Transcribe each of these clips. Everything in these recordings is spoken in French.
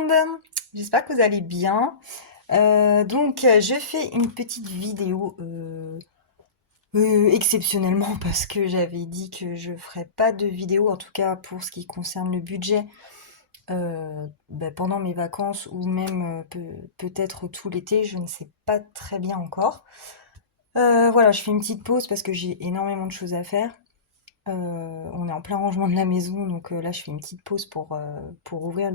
monde! J'espère que vous allez bien. Je fais une petite vidéo exceptionnellement parce que j'avais dit que je ferais pas de vidéo, en tout cas pour ce qui concerne le budget, pendant mes vacances ou même peut-être tout l'été, je ne sais pas très bien encore. Voilà, je fais une petite pause parce que j'ai énormément de choses à faire. On est en plein rangement de la maison, donc là je fais une petite pause pour ouvrir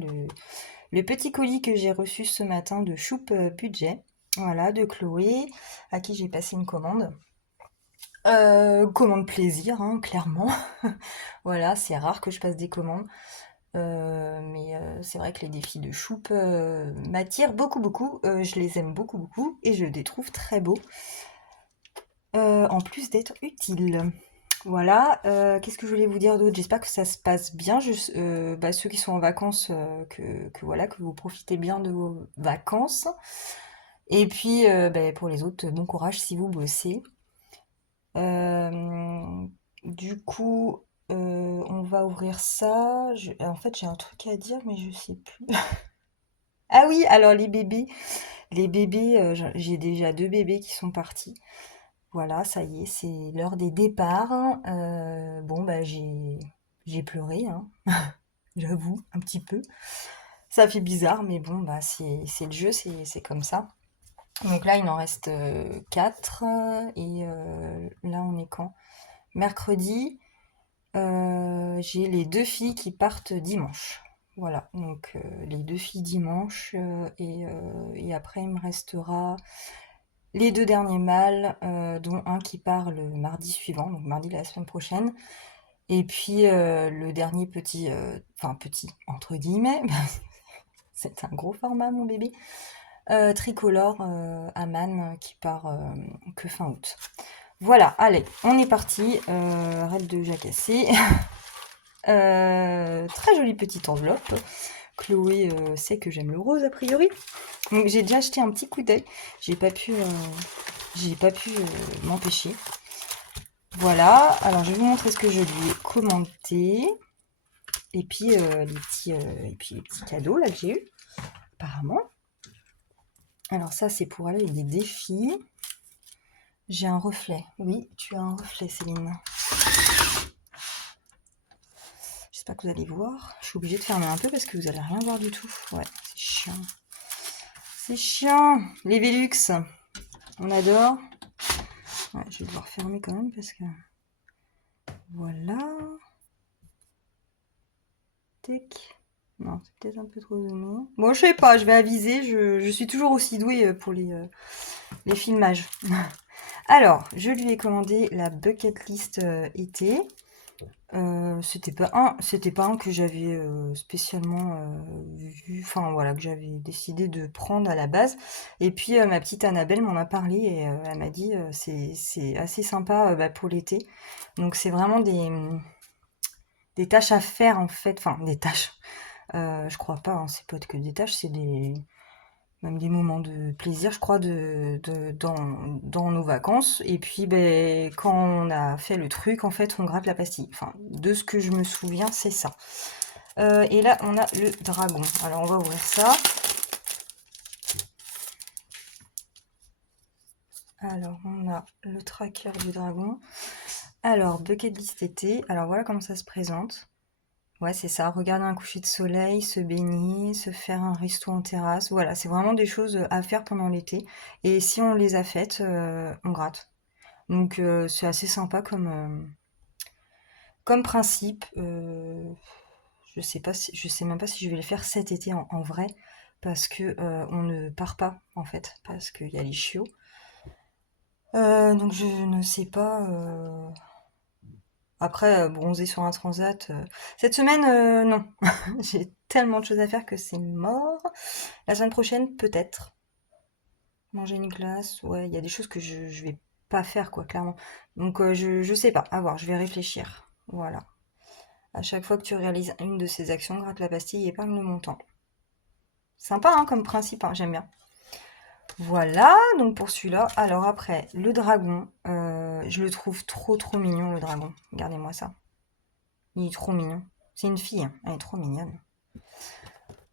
le petit colis que j'ai reçu ce matin de Choupe Budget, voilà, de Chloé, à qui j'ai passé une commande. Commande plaisir, hein, clairement. Voilà, c'est rare que je passe des commandes. Mais c'est vrai que les défis de Choupe m'attirent beaucoup, beaucoup. Je les aime beaucoup, beaucoup et je les trouve très beaux. En plus d'être utiles. Voilà, qu'est-ce que je voulais vous dire d'autre? J'espère que ça se passe bien. Ceux qui sont en vacances, voilà, que vous profitez bien de vos vacances. Et puis, pour les autres, bon courage si vous bossez. Euh, du coup, on va ouvrir ça. En fait, j'ai un truc à dire, mais je sais plus. Ah oui, alors les bébés, j'ai déjà 2 bébés qui sont partis. Voilà, ça y est, c'est l'heure des départs. J'ai pleuré, hein, j'avoue, un petit peu. Ça fait bizarre, mais bon, bah c'est le jeu, c'est comme ça. Donc là, il en reste 4. Et là, on est quand? Mercredi. J'ai les 2 filles qui partent dimanche. Voilà, donc les 2 filles dimanche. Et après, il me restera les 2 derniers mâles, dont un qui part le mardi suivant, donc mardi de la semaine prochaine. Et puis le dernier petit, enfin petit entre guillemets, c'est un gros format mon bébé, tricolore, Aman, qui part que fin août. Voilà, allez, on est parti. Arrête de jacasser. Très jolie petite enveloppe. Chloé sait que j'aime le rose a priori. Donc j'ai déjà acheté un petit coup d'œil. J'ai pas pu, m'empêcher. Voilà. Alors je vais vous montrer ce que je lui ai commandé. Et puis les petits cadeaux là que j'ai eu apparemment. Alors ça c'est pour aller avec des défis. J'ai un reflet. Oui, tu as un reflet, Céline. J'espère que vous allez voir. Je suis obligée de fermer un peu parce que vous allez rien voir du tout. Ouais, c'est chiant. C'est chiant. Les Velux, on adore. Ouais, je vais devoir fermer quand même parce que... Voilà. Tac. Non, c'est peut-être un peu trop zoomé. Bon, je sais pas, je vais aviser. Je suis toujours aussi douée pour les filmages. Alors, je lui ai commandé la bucket list été. C'était pas un que j'avais spécialement vu, enfin voilà, que j'avais décidé de prendre à la base. Et puis ma petite Annabelle m'en a parlé et elle m'a dit c'est assez sympa pour l'été. Donc c'est vraiment des tâches à faire en fait, enfin des tâches. Je crois pas, hein, c'est pas que des tâches, c'est même des moments de plaisir, je crois, dans nos vacances. Et puis, quand on a fait le truc, en fait, on gratte la pastille. Enfin, de ce que je me souviens, c'est ça. Et là, on a le dragon. Alors, on va ouvrir ça. Alors, on a le tracker du dragon. Alors, bucket list été. Alors, voilà comment ça se présente. Ouais, c'est ça. Regarder un coucher de soleil, se baigner, se faire un resto en terrasse. Voilà, c'est vraiment des choses à faire pendant l'été. Et si on les a faites, on gratte. Donc c'est assez sympa comme principe. Je sais même pas si je vais le faire cet été en vrai parce que on ne part pas en fait parce qu'il y a les chiots. Donc je ne sais pas. Après bronzer sur un transat. Cette semaine non, j'ai tellement de choses à faire que c'est mort. La semaine prochaine peut-être. Manger une glace, ouais, il y a des choses que je vais pas faire quoi clairement. Donc je sais pas. À voir, je vais réfléchir. Voilà. À chaque fois que tu réalises une de ces actions, gratte la pastille et épargne le montant. Sympa hein, comme principe, hein, j'aime bien. Voilà, donc pour celui-là. Alors après, le dragon, je le trouve trop trop mignon le dragon. Regardez-moi ça. Il est trop mignon. C'est une fille, hein, elle est trop mignonne.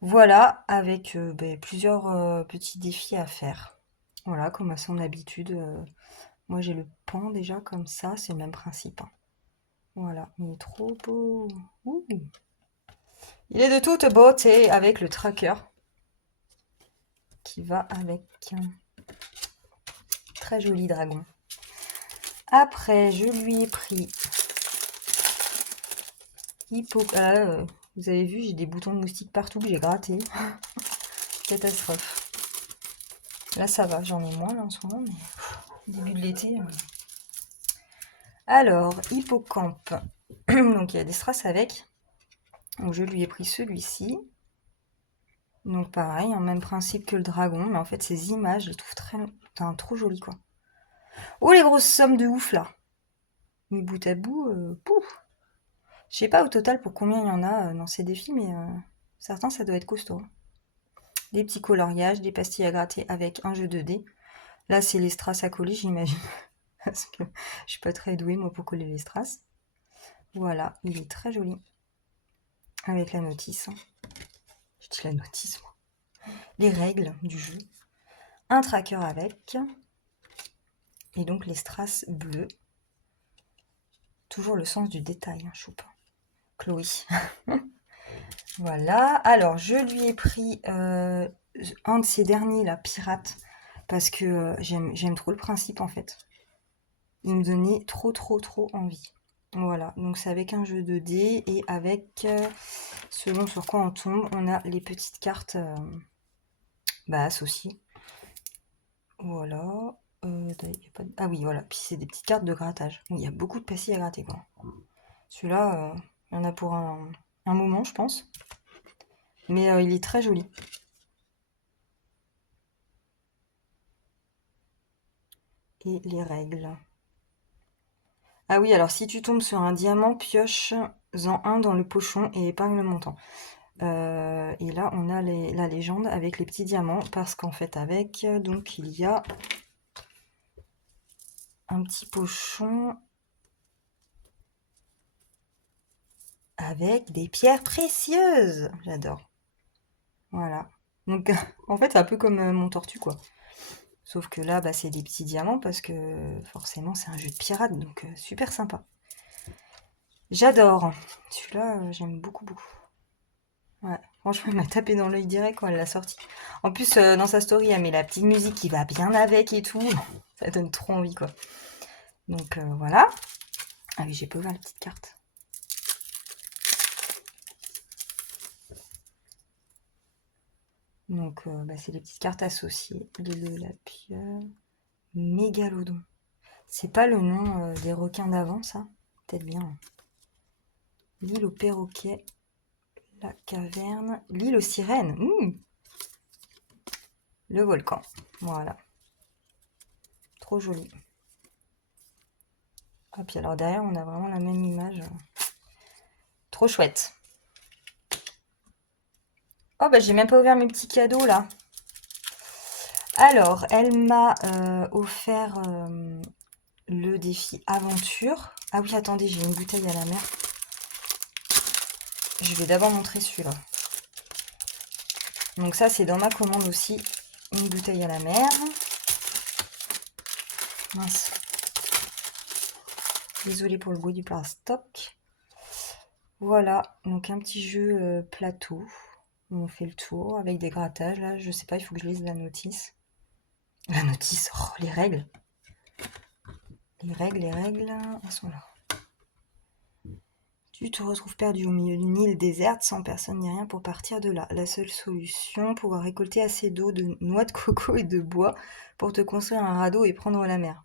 Voilà, avec plusieurs petits défis à faire. Voilà, comme à son habitude. Moi, j'ai le pan déjà comme ça, c'est le même principe, hein. Voilà, il est trop beau. Ouh. Il est de toute beauté avec le tracker qui va avec. Très joli dragon. Après, je lui ai pris vous avez vu, j'ai des boutons de moustique partout que j'ai gratté. Catastrophe. Là, ça va, j'en ai moins là en ce moment, mais début de l'été. Alors, hippocampe. Donc, il y a des strass avec. Donc, je lui ai pris celui-ci. Donc, pareil, même principe que le dragon, mais en fait, ces images, je les trouve trop jolies, quoi. Oh, les grosses sommes de ouf, là. Mais bout à bout, pouf. Je sais pas au total pour combien il y en a dans ces défis, mais certains, ça doit être costaud. Des petits coloriages, des pastilles à gratter avec un jeu de dés. Là, c'est les strass à coller, j'imagine. Parce que je suis pas très douée, moi, pour coller les strass. Voilà, il est très joli. Avec la notice. Je dis la notice, moi. Les règles du jeu. Un tracker avec. Et donc les strass bleus. Toujours le sens du détail, hein, Chopin. Chloé. Voilà. Alors, je lui ai pris un de ces derniers, là, pirate. Parce que j'aime trop le principe, en fait. Il me donnait trop envie. Voilà, donc c'est avec un jeu de dés et avec, selon sur quoi on tombe, on a les petites cartes associées. Voilà. Ah oui, voilà, puis c'est des petites cartes de grattage. Il y a beaucoup de pastilles à gratter, quoi. Celui-là, il y en a pour un moment, je pense. Mais il est très joli. Et les règles. Ah oui, alors si tu tombes sur un diamant, pioche-en un dans le pochon et épargne le montant. Et là, on a la légende avec les petits diamants, parce qu'en fait, avec, donc, il y a un petit pochon avec des pierres précieuses. J'adore. Voilà. Donc, en fait, c'est un peu comme mon tortue, quoi. Sauf que là, c'est des petits diamants, parce que forcément, c'est un jeu de pirate, donc super sympa. J'adore. Celui-là, j'aime beaucoup. Ouais, franchement, elle m'a tapé dans l'œil direct quand elle l'a sorti. En plus, dans sa story, elle met la petite musique qui va bien avec et tout. Ça donne trop envie, quoi. Donc voilà. Ah oui, j'ai pas ouvert la petite carte. Donc c'est les petites cartes associées. La pieuvre. Mégalodon. C'est pas le nom des requins d'avant, ça? Peut-être bien. L'île aux perroquets. La caverne. L'île aux sirènes. Le volcan. Voilà. Trop joli. Ah, puis alors derrière, on a vraiment la même image. Trop chouette. Oh, j'ai même pas ouvert mes petits cadeaux là. Alors, elle m'a offert le défi aventure. Ah oui, attendez, j'ai une bouteille à la mer. Je vais d'abord montrer celui-là. Donc ça, c'est dans ma commande aussi. Une bouteille à la mer. Mince. Désolée pour le bruit du plastoc. Voilà, donc un petit jeu plateau. On fait le tour avec des grattages. Là, je sais pas, il faut que je lise la notice. La notice, oh, les règles. Les règles, elles sont là. Tu te retrouves perdu au milieu d'une île déserte, sans personne ni rien pour partir de là. La seule solution, pouvoir récolter assez d'eau, de noix de coco et de bois pour te construire un radeau et prendre la mer.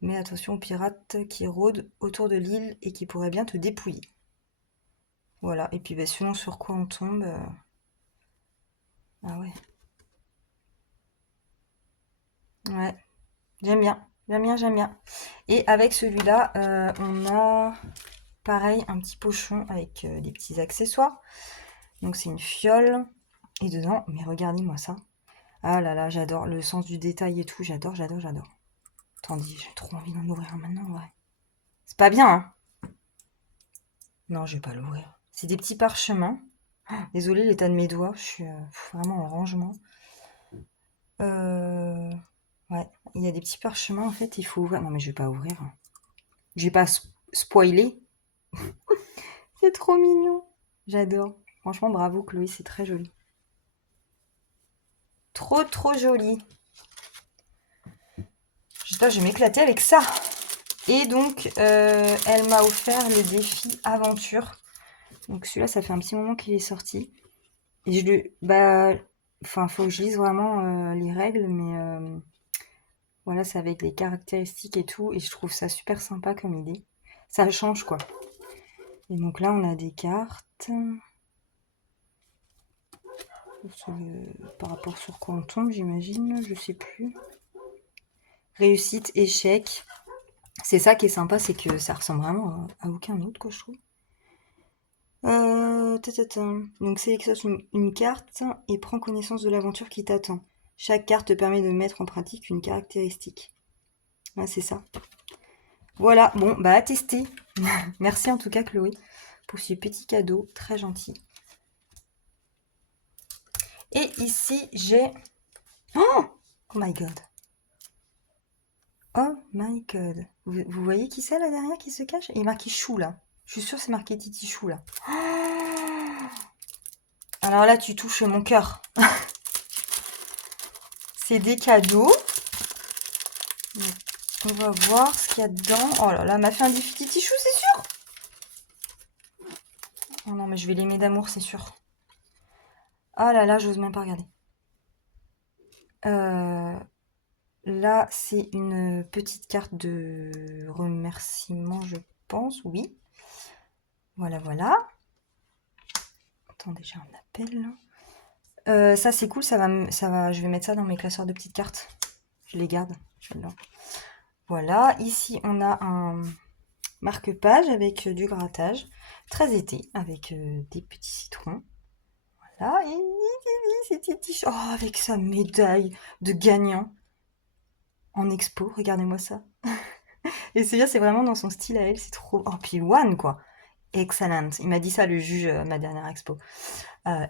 Mais attention aux pirates qui rôdent autour de l'île et qui pourraient bien te dépouiller. Voilà, et puis selon sur quoi on tombe... Ah ouais. Ouais, j'aime bien. J'aime bien. Et avec celui-là, on a pareil un petit pochon avec des petits accessoires. Donc c'est une fiole. Et dedans, mais regardez-moi ça. Ah là là, j'adore le sens du détail et tout. J'adore. Attendez, j'ai trop envie d'en ouvrir un maintenant, ouais. C'est pas bien, hein? Non, je vais pas l'ouvrir. C'est des petits parchemins. Désolée l'état de mes doigts, je suis vraiment en rangement. Ouais, il y a des petits parchemins en fait, il faut ouvrir. Non mais je vais pas ouvrir. Je vais pas spoiler. C'est trop mignon. J'adore. Franchement, bravo Chloé, c'est très joli. Trop trop joli. J'espère que je vais m'éclater avec ça. Et donc, elle m'a offert le défi aventure. Donc celui-là, ça fait un petit moment qu'il est sorti. Et je le... Bah... Enfin, faut que je lise vraiment les règles, mais voilà, c'est avec les caractéristiques et tout. Et je trouve ça super sympa comme idée. Ça change, quoi. Et donc là, on a des cartes. Par rapport sur quoi on tombe, j'imagine. Je sais plus. Réussite, échec. C'est ça qui est sympa, c'est que ça ressemble vraiment à aucun autre, quoi, je trouve. Donc sélectionne une carte et prends connaissance de l'aventure qui t'attend. Chaque carte te permet de mettre en pratique une caractéristique. Ouais, c'est ça. Voilà, bon, bah à tester. Merci en tout cas Chloé pour ce petit cadeau, très gentil. Et ici j'ai... Oh my god. Oh my god. Vous voyez qui c'est là derrière qui se cache? Il est marqué chou là. Je suis sûre que c'est marqué Titi Chou là. Alors là tu touches mon cœur. C'est des cadeaux. On va voir ce qu'il y a dedans. Oh là là, elle m'a fait un défi Titi Chou, c'est sûr. Oh non, mais je vais l'aimer d'amour, c'est sûr. Ah là là, j'ose même pas regarder. Euh, Là, c'est une petite carte de remerciement, je pense. Oui. Voilà, voilà. Attendez, j'ai un appel là. Ça, c'est cool. Je vais mettre ça dans mes classeurs de petites cartes. Je les garde. J'adore. Voilà. Ici, on a un marque-page avec du grattage. Très été, avec des petits citrons. Là, et c'est Titi. Oh, avec sa médaille de gagnant en expo. Regardez-moi ça. Et c'est vraiment dans son style à elle. C'est trop. Oh, puis one, quoi. Excellent. Il m'a dit ça, le juge, à ma dernière expo.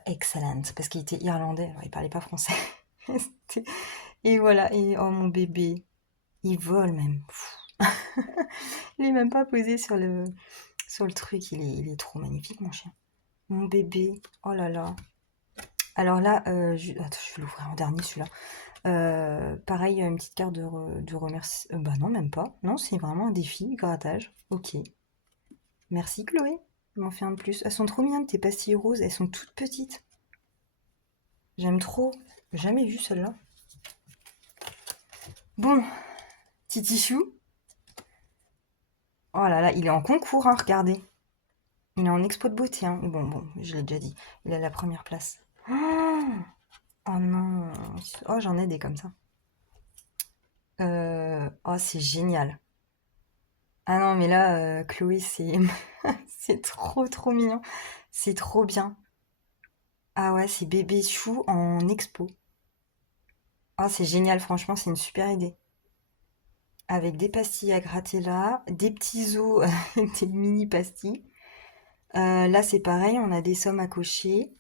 Excellent. Parce qu'il était irlandais, alors il parlait pas français. Et voilà. Et oh, mon bébé. Il vole même. Il est même pas posé sur le truc. Il est trop magnifique, mon chien. Mon bébé. Oh là là. Alors là, attends, je vais l'ouvrir en dernier, celui-là. Pareil, une petite carte de remerciement. Bah non, même pas. Non, c'est vraiment un défi, grattage. Ok. Merci Chloé. Tu m'en fais un de plus. Elles sont trop mignonnes, tes pastilles roses. Elles sont toutes petites. J'aime trop. J'ai jamais vu celle-là. Bon, Titi Chou. Oh là là, il est en concours, hein, regardez. Il est en expo de beauté, hein. Bon, je l'ai déjà dit. Il a la première place. Oh non. Oh, j'en ai des comme ça. Oh, c'est génial. Ah non, mais là, Chloé, c'est c'est trop trop mignon. C'est trop bien. Ah ouais, c'est bébé chou en expo. Ah, c'est génial, franchement, c'est une super idée. Avec des pastilles à gratter là, des petits os avec des mini pastilles. Là, c'est pareil, on a des sommes à cocher.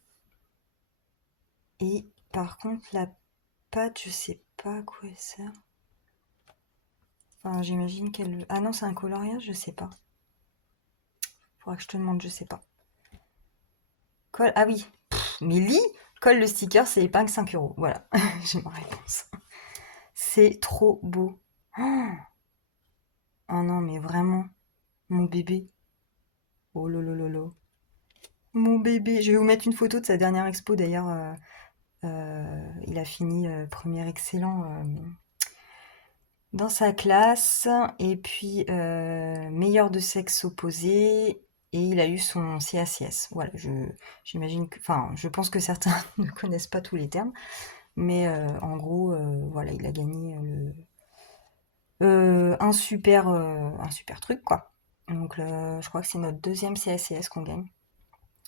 Et par contre, la pâte, je sais pas à quoi elle sert. Enfin, j'imagine qu'elle... Ah non, c'est un coloriage, je sais pas. Faudra que je te demande, je sais pas. Colle... Ah oui, mais lis, colle le sticker, c'est épingle 5 €. Voilà, j'ai ma réponse. C'est trop beau. Oh oh non, mais vraiment, mon bébé. Oh lolo. Mon bébé. Je vais vous mettre une photo de sa dernière expo d'ailleurs. Il a fini premier excellent dans sa classe. Et puis meilleur de sexe opposé. Et il a eu son CACS. Voilà, j'imagine que. Enfin, je pense que certains ne connaissent pas tous les termes. Mais en gros, voilà, il a gagné un super truc, quoi. Donc, je crois que c'est notre deuxième CACS qu'on gagne.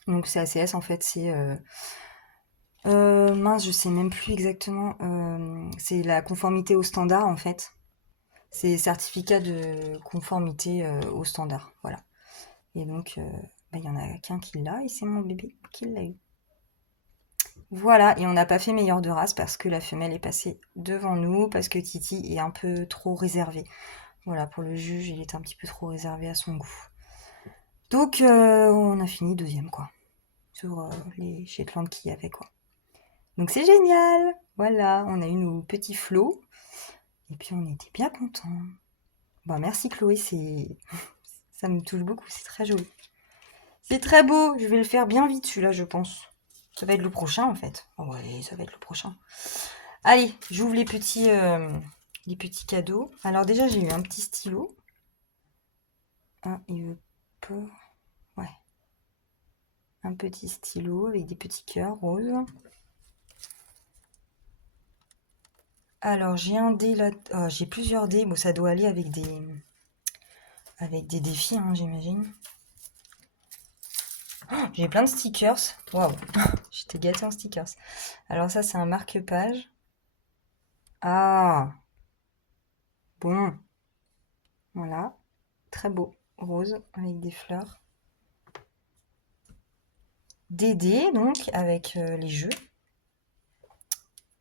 Donc, CACS, en fait, c'est. Mince, je sais même plus exactement. C'est la conformité au standard, en fait. C'est certificat de conformité au standard. Voilà. Et donc, bah, il y en a qu'un qui l'a, et c'est mon bébé qui l'a eu. Voilà, et on n'a pas fait meilleur de race parce que la femelle est passée devant nous, parce que Titi est un peu trop réservé. Voilà, pour le juge, il est un petit peu trop réservé à son goût. Donc, on a fini deuxième, quoi, sur les Shetland qu'il y avait, quoi. Donc c'est génial. Voilà, on a eu nos petits flots, et puis on était bien contents. Bon, merci Chloé, ça me touche beaucoup, c'est très joli. C'est très beau, je vais le faire bien vite celui-là, je pense. Ça va être le prochain en fait. Oh ouais, ça va être le prochain. Allez, j'ouvre les petits cadeaux. Alors déjà, j'ai eu un petit stylo. Ah, il veut pas... Ouais. Un petit stylo avec des petits cœurs roses. Alors, j'ai un dé là... Ah, j'ai plusieurs dés. Bon, ça doit aller avec des défis, hein, j'imagine. Oh, j'ai plein de stickers. Waouh, j'étais gâtée en stickers. Alors ça, c'est un marque-page. Ah, bon. Voilà. Très beau. Rose avec des fleurs. Des dés, donc, avec les jeux.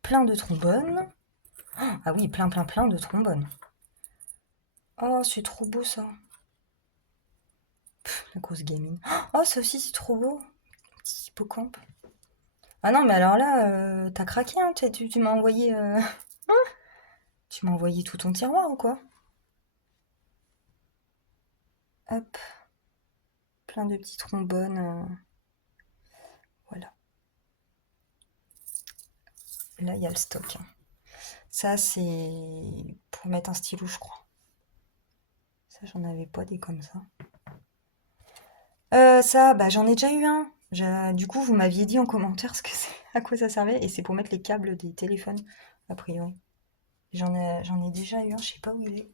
Plein de trombones. Ah oui, plein de trombones. Oh, c'est trop beau ça. La grosse gamine. Oh, ça aussi, c'est trop beau. Petit hippocampe. Ah non, mais alors là, t'as craqué, hein. Tu m'as envoyé... Tu m'as envoyé tout ton tiroir ou quoi? Hop, plein de petits trombones. Voilà. Là, il y a le stock, hein. Ça, c'est pour mettre un stylo, je crois. Ça, j'en avais pas des comme ça. Ça, bah, j'en ai déjà eu un. Du coup, vous m'aviez dit en commentaire à quoi ça servait, et c'est pour mettre les câbles des téléphones, a priori. J'en ai déjà eu un, je sais pas où il est.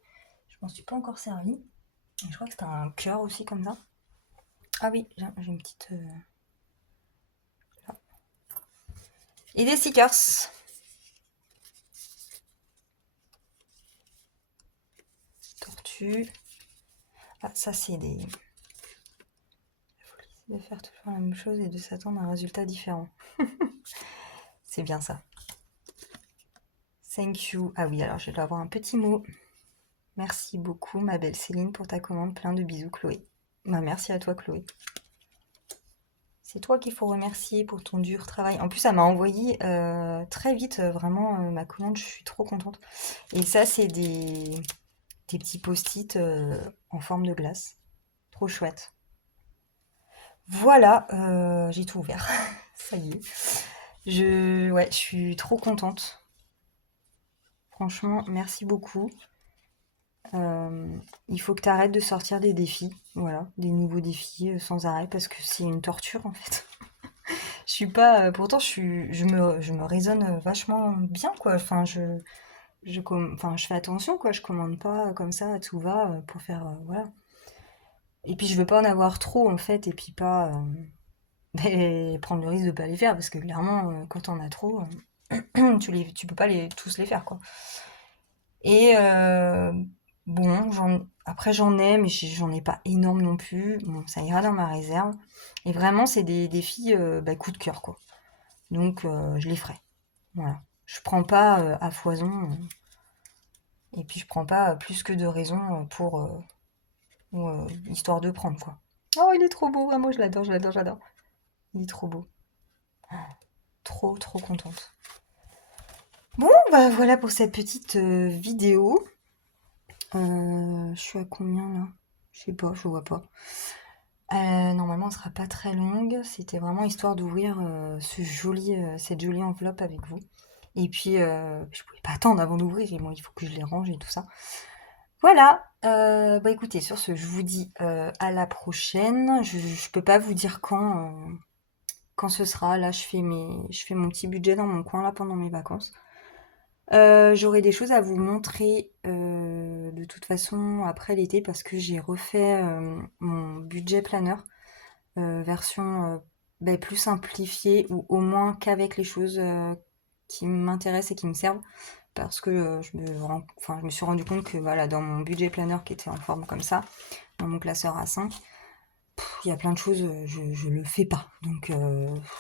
Je m'en suis pas encore servi. Et je crois que c'était un cœur aussi comme ça. Ah oui, j'ai une petite. Là. Et des stickers. Tortue. Ah, ça, c'est des. De faire toujours la même chose et de s'attendre à un résultat différent. C'est bien ça. Thank you. Ah oui, alors je dois avoir un petit mot. Merci beaucoup, ma belle Céline, pour ta commande. Plein de bisous, Chloé. Bah, merci à toi, Chloé. C'est toi qu'il faut remercier pour ton dur travail. En plus, ça m'a envoyé très vite, vraiment, ma commande. Je suis trop contente. Et ça, c'est des petits post-it en forme de glace. Trop chouette. Voilà, j'ai tout ouvert. Ça y est. Ouais, je suis trop contente. Franchement, merci beaucoup. Il faut que tu arrêtes de sortir des défis, voilà, des nouveaux défis sans arrêt parce que c'est une torture en fait. Je suis pas, pourtant je me raisonne vachement bien quoi. Enfin enfin je fais attention quoi. Je commande pas comme ça à tout va pour faire voilà. Et puis je veux pas en avoir trop en fait et puis pas prendre le risque de pas les faire parce que clairement quand on a trop, tu peux pas tous les faire quoi. Et bon, après j'en ai, mais j'en ai pas énorme non plus. Bon, ça ira dans ma réserve. Et vraiment, c'est des défis bah, coup de cœur, quoi. Donc, je les ferai. Voilà. Je prends pas à foison. Et puis, je prends pas plus que de raisons histoire de prendre, quoi. Oh, il est trop beau. Ah, moi, je l'adore, je l'adore, j'adore. Il est trop beau. Trop, trop contente. Bon, bah voilà pour cette petite vidéo. Je suis à combien là? Je sais pas, je vois pas. Normalement, elle sera pas très longue. C'était vraiment histoire d'ouvrir cette jolie enveloppe avec vous. Et puis, je pouvais pas attendre avant d'ouvrir. Et bon, il faut que je les range et tout ça. Voilà. Bah écoutez, sur ce, je vous dis à la prochaine. Je peux pas vous dire quand ce sera. Là, je fais mon petit budget dans mon coin là pendant mes vacances. J'aurai des choses à vous montrer de toute façon après l'été parce que j'ai refait mon budget planner version bah, plus simplifiée ou au moins qu'avec les choses qui m'intéressent et qui me servent parce que je me suis rendu compte que voilà dans mon budget planner qui était en forme comme ça, dans mon classeur A5, il y a plein de choses, je le fais pas. Donc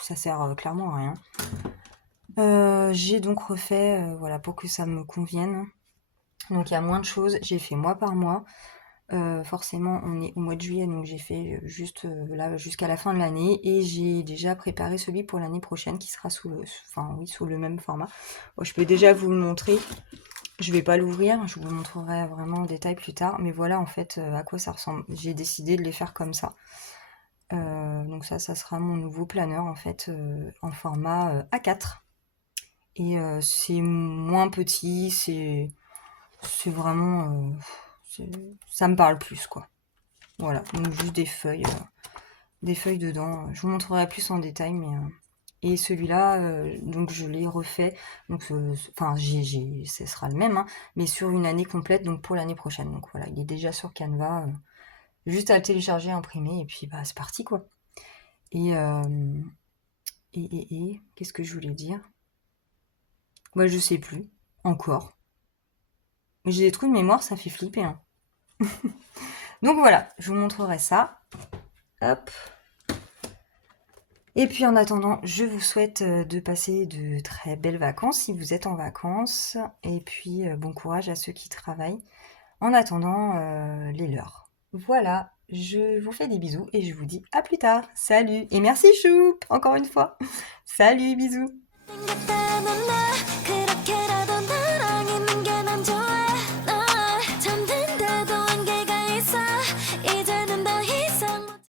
ça sert clairement à rien. J'ai donc refait, voilà, pour que ça me convienne. Donc il y a moins de choses. J'ai fait mois par mois. Forcément, on est au mois de juillet, donc j'ai fait juste là jusqu'à la fin de l'année et j'ai déjà préparé celui pour l'année prochaine qui sera sous le même format. Bon, je peux déjà vous le montrer. Je vais pas l'ouvrir, je vous le montrerai vraiment en détail plus tard, mais voilà en fait à quoi ça ressemble. J'ai décidé de les faire comme ça. Donc ça sera mon nouveau planeur en fait en format A4. Et c'est moins petit, c'est vraiment ça me parle plus quoi. Voilà, donc juste des feuilles dedans. Je vous montrerai plus en détail, mais et celui-là, donc je l'ai refait. Donc, enfin, ce sera le même, hein, mais sur une année complète, donc pour l'année prochaine. Donc voilà, il est déjà sur Canva. Juste à le télécharger, imprimer, et puis bah c'est parti quoi. Et qu'est-ce que je voulais dire? Moi, je sais plus encore. Mais j'ai des trous de mémoire, ça fait flipper, hein. Donc voilà, je vous montrerai ça. Hop. Et puis en attendant, je vous souhaite de passer de très belles vacances si vous êtes en vacances. Et puis bon courage à ceux qui travaillent en attendant les leurs. Voilà, je vous fais des bisous et je vous dis à plus tard. Salut et merci Choup, encore une fois. Salut, bisous.